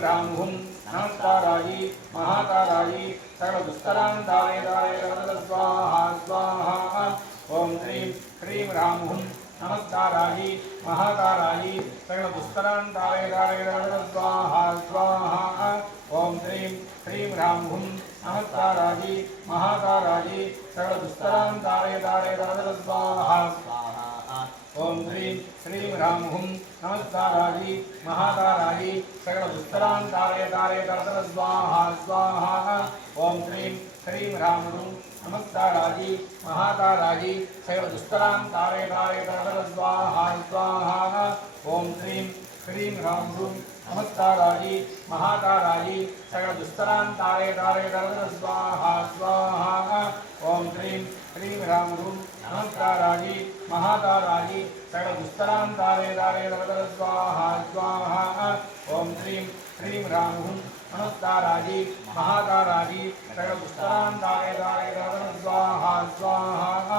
ह्रां हुं नमस्कारायै महाकारायै सर्वदुस्तरान्ताय स्वाहा स्वाहा ॐ ह्रीं ह्रां हुं नमस्कारायै महाकारायै सर्वदुस्तरान्ताय स्वाहा स्वाहा ॐ ह्रीं ह्रां हुं नमस्कारायै महाकारायै सर्वदुस्तरान्ताय स्वाहा ॐ ह्रीं ह्रां हुं नमस्कारायै महाकारायै सर्वदुस्तरान्ताय स्वाहा स्वाहा ॐ ह्रीं ह्रां हुं नमस्कारायै महाकारायै सर्वदुस्तरान्ताय स्वाहा स्वाहा ॐ ह्रीं ह्रां हुं नमस्कारायै महाकारायै सर्वदुस्तरान्ताय स्वाहा स्वाहा ॐ ह्रीं ह्रां हुं नमस्कारायै महाकारायै सर्वदुस्तरान्ताय स्वाहा स्वाहा ॐ ह्रीं ह्रां हुं नमस्कारायै महाकारायै सर्वदुस्तरान्ताय स्वाहा स्वाहा